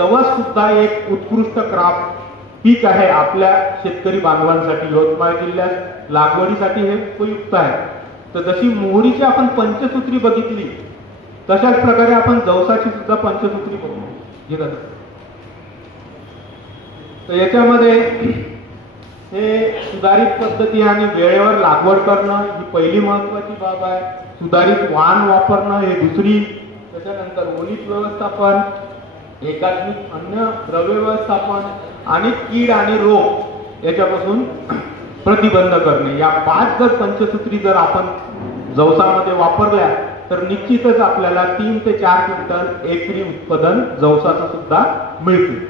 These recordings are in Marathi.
जवस सुद्धा एक उत्कृष्ट क्राफ्ट पीक आहे आपल्या शेतकरी बांधवांसाठी. यवतमाळ जिल्ह्यात लागवडीसाठी हे उपयुक्त आहे. तर जशी मोहरीची आपण पंचसूत्री बघितली तशाच प्रकारे आपण जवसाची सुद्धा पंचसूत्री बघू. तर याच्यामध्ये हे सुधारित पद्धती आणि वेळेवर लागवड करणं ही पहिली महत्वाची बाब आहे. सुधारित वाण वापरणं हे दुसरी. त्याच्यानंतर ओलीत व्यवस्थापन, एकात्मिक अन्न द्रव्य व्यवस्थापन आणि कीड आणि रोग याच्यापासून प्रतिबंध करणे. या 5 जर पंचसूत्री जर आपण जवसामध्ये वापरल्या तर निश्चितच आपल्याला 3 ते 4 क्विंटल एकरी उत्पादन जवसाचं सुद्धा मिळते.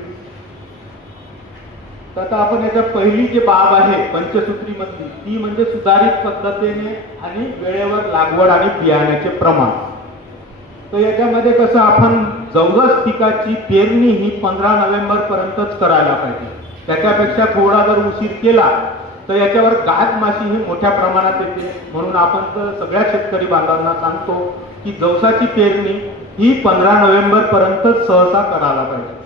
तर आता आपण याच्या पहिली जी बाब आहे पंचसूत्री मधली ती म्हणजे सुधारित पद्धतीने आणि वेळेवर लागवड आणि बियाण्याचे प्रमाण. तर याच्यामध्ये कसं आपण जवस पिकाची पेरणी ही 15 नोव्हेंबर पर्यंतच करायला पाहिजे. त्याच्यापेक्षा थोडा जर उशीर केला तर याच्यावर गाठ माशी ही मोठ्या प्रमाणात येते. म्हणून आपण तर सगळ्या शेतकरी बांधवांना सांगतो की जवसाची पेरणी ही 15 नोव्हेंबर पर्यंतच सहसा करायला पाहिजे.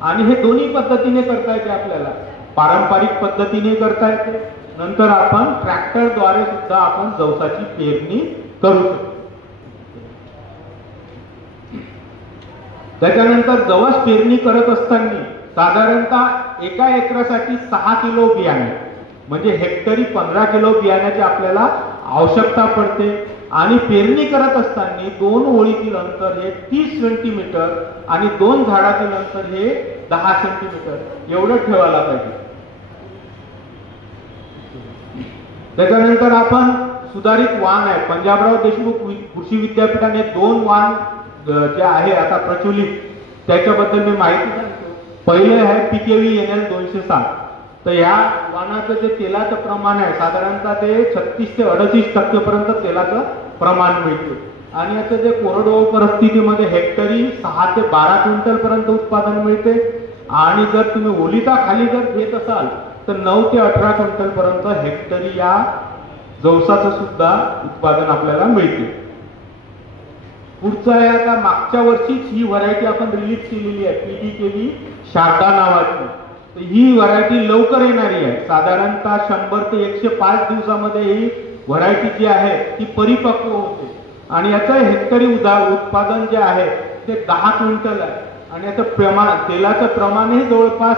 आणि हे दोन्ही पद्धतीने करता येते आपल्याला. पारंपरिक पद्धतीने करता येते, नंतर आपण ट्रॅक्टरद्वारे सुद्धा आपण जवसाची पेरणी करू शकतो. त्याच्यानंतर जवस पेरणी करत असताना साधारणतः एका एकरासाठी 6 किलो बियाणे म्हणजे हेक्टरी 15 किलो बियाण्याची आपल्याला आवश्यकता पडते. आणि पेरणी करत असताना 2 ओळीतील अंतर हे 30 सेंटीमीटर आणि 2 झाडातील अंतर हे 10 सेंटीमीटर एवढं ठेवायला पाहिजे. त्याच्यानंतर आपण सुधारित वाण आहे. पंजाबराव देशमुख कृषी विद्यापीठाने 2 वाण जे आहे आता प्रचलित त्याच्याबद्दल मी माहिती सांगतो. पहिले आहे PKV NL 207. तर या वाणाचं जे तेलाचं प्रमाण आहे साधारणतः ते 36 ते 38% पर्यंत तेलाचं प्रमाण मिळते. आणि याचं जे कोरडवाहू परिस्थितीमध्ये हेक्टरी 6 ते 12 क्विंटल पर्यंत उत्पादन मिळते. आणि जर तुम्ही ओलिता खाली जर घेत असाल तर 9 ते 18 क्विंटल पर्यंत हेक्टरी या जवसाचं सुद्धा उत्पादन आपल्याला मिळते. पुढचं आहे आता मागच्या वर्षीच ही व्हरायटी आपण रिलीज केलेली आहे PDKV शारदा नावाची. तर ही व्हरायटी लवकर येणारी आहे. साधारणतः 100 ते 105 दिवसामध्ये ही व्हरायटी जी आहे ती परिपक्व होते. आणि याचं हेक्टरी उत्पादन जे आहे ते 10 क्विंटल आहे. आणि याचं प्रमाण तेलाचं प्रमाणही जवळपास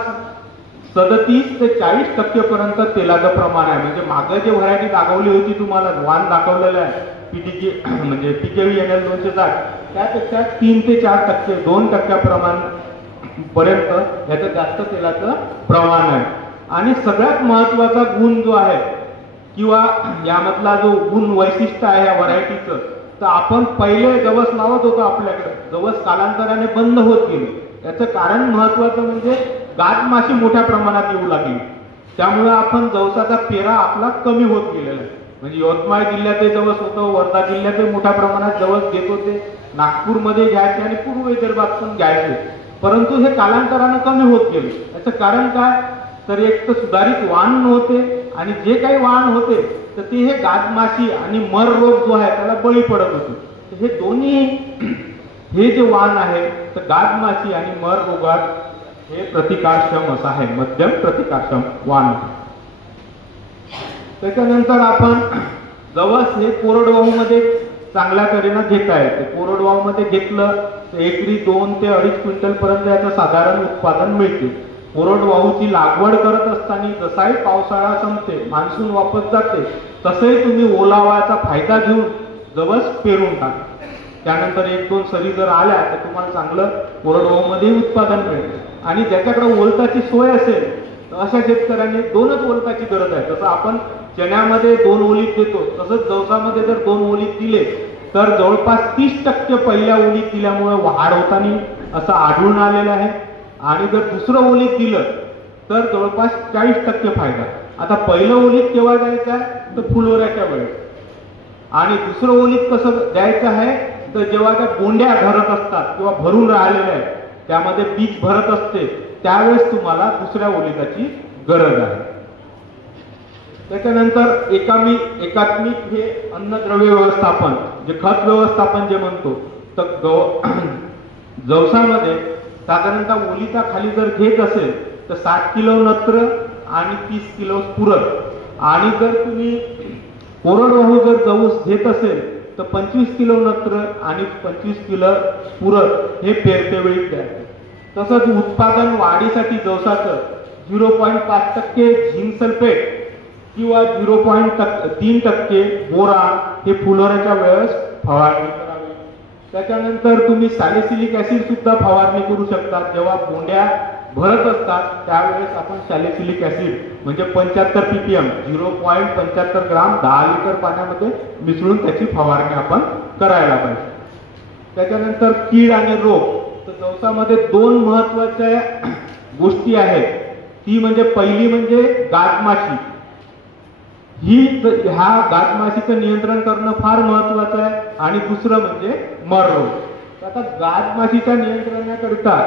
37 ते 40% पर्यंत तेलाचं प्रमाण आहे. म्हणजे मागे जे व्हरायटी दाखवली होती तुम्हाला वाण दाखवलेलं आहे म्हणजे PKV NL 207 त्यापेक्षा 3 ते 4% 2% प्रमाण पर्यंत याचं जास्त तेलाचं प्रमाण आहे. आणि सगळ्यात महत्वाचा गुण जो आहे किंवा यामधला जो गुण वैशिष्ट्य आहे या व्हरायटीचं, तर आपण पहिले जवस लावत होतो आपल्याकडे, जवस कालांतराने बंद होत गेले. याचं कारण महत्वाचं म्हणजे गाठ माशी मोठ्या प्रमाणात येऊ लागली. त्यामुळे आपण जवसाचा पेरा आपला कमी होत गेलेला आहे. म्हणजे यवतमाळ जिल्ह्यात जवस होतं, वर्धा जिल्ह्यात मोठ्या प्रमाणात जवस घेत होते, नागपूरमध्ये घ्यायचे आणि पूर्व विदर्भात पण घ्यायचे. परंतु हे कालांतराने कमी होत गेले. याचं कारण काय, तर एक तर सुधारित वाण नव्हते आणि जे काही वाण होते तर ते हे गाठमाशी आणि मर रोग जो आहे त्याला बळी पडत होते. हे दोन्ही हे जे वाण आहे तर गाठमाशी आणि मर रोगात हे प्रतिकारक्षम असं आहे, मध्यम प्रतिकारक्षम वाण. त्याच्यानंतर आपण जवस हे कोरडवाहू मध्ये चांगल्या तऱ्हेनं घेता येते. कोरडवाहू मध्ये घेतलं तर एकरी 2 ते 2.5 क्विंटल पर्यंत याचं साधारण उत्पादन मिळते. कोरडवाहूची लागवड करत असताना जसाही पावसाळा संपते, मान्सून वापस जाते, तसंही तुम्ही ओलावाचा फायदा घेऊन जवस पेरून टाका. त्यानंतर 1-2 सरी जर आल्या तर तुम्हाला चांगलं कोरडवाहू मध्ये उत्पादन मिळेल. आणि ज्याच्याकडे ओलताची सोय असेल तर अशा शेतकऱ्यांनी 2च ओलताची गरज आहे. जसं आपण चण्यामध्ये 2 ओलीत देतो तसंच जवसामध्ये जर 2 ओलीत दिले तर जवळपास 30% पहिल्या ओलीत दिल्यामुळे वाढ होताना असं आढळून आलेलं आहे. आणि जर दुसरं ओलीत दिलं तर जवळपास 40% फायदा. आता पहिलं ओलीत केव्हा द्यायचं आहे तर फुलोऱ्याच्या वेळेस, आणि दुसरं ओलीत कसं द्यायचं आहे तर जेव्हा त्या बोंड्या भरत असतात किंवा भरून राहिलेल्या आहेत त्यामध्ये पीक भरत असते त्यावेळेस तुम्हाला दुसऱ्या ओलीताची गरज आहे. त्याच्यानंतर एकात्मिक हे अन्नद्रव्य व्यवस्थापन जे खत व्यवस्थापन जे म्हणतो, तर जवसामध्ये साधारणतः ओलिता खाली जर घेत असेल तर 60 किलो नत्र आणि 30 किलो स्फुरद आणि जर तुम्ही कोरडवाहू जर जवस घेत असेल तर 25 किलो नत्र आणि 25 किलो स्फुरद हे पेरते वेळी द्यायचे. तसंच उत्पादन वाढीसाठी जवसाचं 0.5% झिंक सल्फेट किंवा 0.3% बोरान हे फुलोऱ्याच्या वेळेस फवारणी करावी. त्याच्यानंतर तुम्ही सॅलिसिलिक ऍसिड सुद्धा फवारणी करू शकता. जेव्हा बोंड्या भरत असतात त्यावेळेस आपण सॅलिसिलिक ऍसिड म्हणजे 75 ppm 0.75 ग्राम 10 लिटर पाण्यामध्ये मिसळून त्याची फवारणी आपण करायला पाहिजे. त्याच्यानंतर कीड आणि रोग, तर जवसामध्ये 2 महत्वाच्या गोष्टी आहेत. ती म्हणजे पहिली म्हणजे गाजमाशी. ह्या गाजमाशीचं नियंत्रण करणं फार महत्वाचं आहे. आणि दुसरं म्हणजे मर रोग. आता गाजमाशीच्या नियंत्रणाकरिता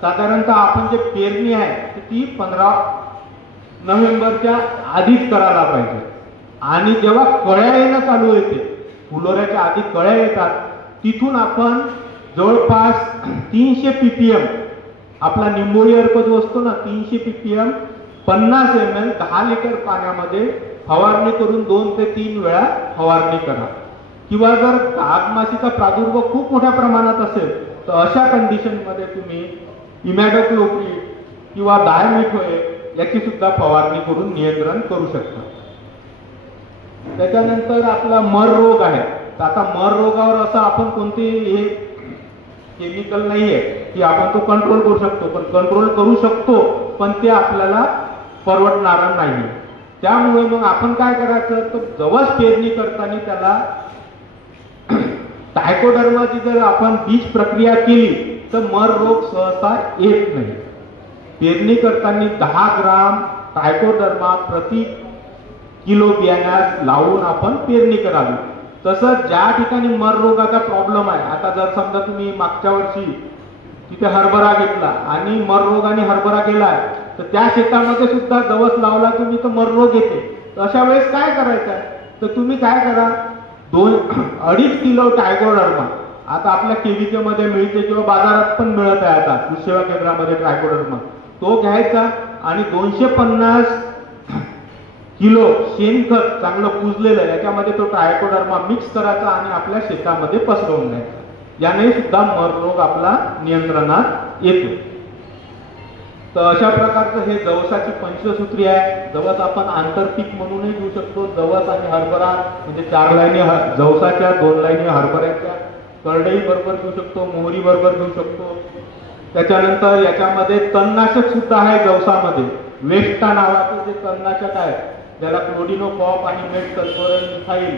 साधारणतः आपण जे पेरणी आहे ती 15 नोव्हेंबरच्या आधीच करायला पाहिजे. आणि जेव्हा कळ्या येणं चालू येते, फुलोऱ्याच्या आधी कळ्या येतात, तिथून आपण जवळपास 300 ppm आपला निंबोळी अर्क जो असतो ना 300 ppm 50 ml 10 लिटर पाण्यामध्ये फवारणी करून 2 ते 3 वेळा फवारणी करा. किंवा जर गाजमाशीचा प्रादुर्भाव खूप मोठ्या प्रमाणात असेल तर अशा कंडिशन मध्ये तुम्ही इमॅडोक्लोप्रिड किंवा डायमिथोएट याची सुद्धा फवारणी करून नियंत्रण करू शकता. त्याच्यानंतर आपला मर रोग आहे. तर आता मर रोगावर असं आपण कोणतेही हे केमिकल नाहीये की आपण तो कंट्रोल करू शकतो, पण कंट्रोल करू शकतो पण ते आपल्याला परवडणार नाही. त्यामुळे मग आपण काय करायचं, तर जवस पेरणी करताना त्याला ट्रायकोडर्माची जर आपण बीज प्रक्रिया केली तर मर रोग सहसा येत नाही. पेरणी करताना 10 ग्राम ट्रायकोडर्मा प्रति किलो बियाण्यास लावून आपण पेरणी करावी. तसंच ज्या ठिकाणी मर रोगाचा प्रॉब्लेम आहे, आता जर समजा तुम्ही मागच्या वर्षी तिथे हरभरा घेतला आणि मर रोग आणि हरभरा गेलाय तर त्या शेतामध्ये सुद्धा जवस लावला तुम्ही तर मर रोग येते. तर अशा वेळेस काय करायचं, तर तुम्ही काय करा, 2-2.5 किलो ट्रायकोडर्मा आता आपल्या केवीके मध्ये मिळते किंवा बाजारात पण मिळत आहे आता कृषी सेवा केंद्रामध्ये ट्रायकोडर्मा, तो घ्यायचा आणि 250 किलो शेणखत चांगलं कुजलेलं याच्यामध्ये तो ट्रायकोडर्मा मिक्स करायचा आणि आपल्या शेतामध्ये पसरवून द्यायचा. याने सुद्धा मर रोग आपला नियंत्रणात येतो. तर अशा प्रकारचं हे जवसाची पंचसूत्री आहे. जवस आपण आंतरपीक म्हणूनही घेऊ शकतो. जवस आणि हरभरा म्हणजे 4 लाईनी जवसाच्या, 2 लाईनी हरभऱ्याच्या, करडई बरोबर घेऊ शकतो, मोहरी बरोबर घेऊ शकतो. त्याच्यानंतर याच्यामध्ये तणनाशक सुद्धा आहे जवसामध्ये. वेस्टा नावाचं जे तणनाशक आहे ज्याला क्लोडिनोफॉप आणि मेट सल्फोरल मिथाइल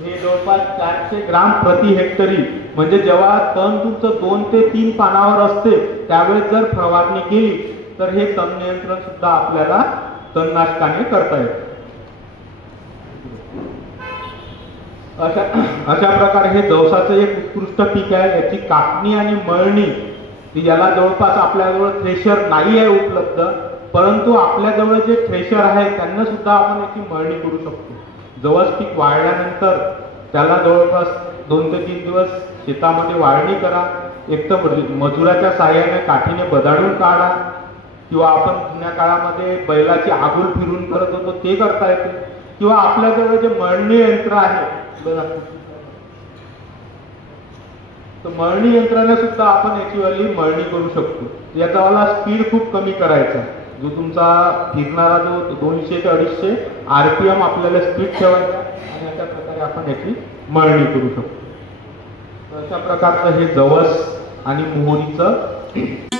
हे जवळपास 400 ग्राम प्रति हेक्टरी म्हणजे जेव्हा तण तुमचं 2 ते 3 पानावर असते त्यावेळेस जर फवारणी केली तर हे तण नियंत्रण सुद्धा आपल्याला तणनाशकाने करता येते. अशा प्रकारे हे जवसाचं एक उत्कृष्ट पीक आहे. याची कापणी आणि मळणी याला जवळपास आपल्याजवळ थ्रेशर नाही आहे उपलब्ध, परंतु आपल्याजवळ जे थ्रेशर आहे त्यांना सुद्धा आपण याची मळणी करू शकतो. जवस पीक वाळल्यानंतर त्याला जवळपास 2 ते 3 दिवस शेतामध्ये वाळणी करा. एक तर मजुराच्या साहाय्याने काठीने बदाडून काढा किंवा आपण जुन्या काळामध्ये बैलाची आगुल फिरून करत होतो ते करता येते. किंवा आपल्याजवळ जे मळणी यंत्र आहे तर मळणी यंत्राने सुद्धा आपण याची वाली मळणी करू शकतो. याचा वाला स्पीड खूप कमी करायचा, जो तुमचा फिरणारा जो 200 ते 250 RPM आपल्याला स्पीड ठेवायचा आणि अशा प्रकारे आपण याची मळणी करू शकतो. अशा प्रकारचं हे जवस आणि मोहरीचं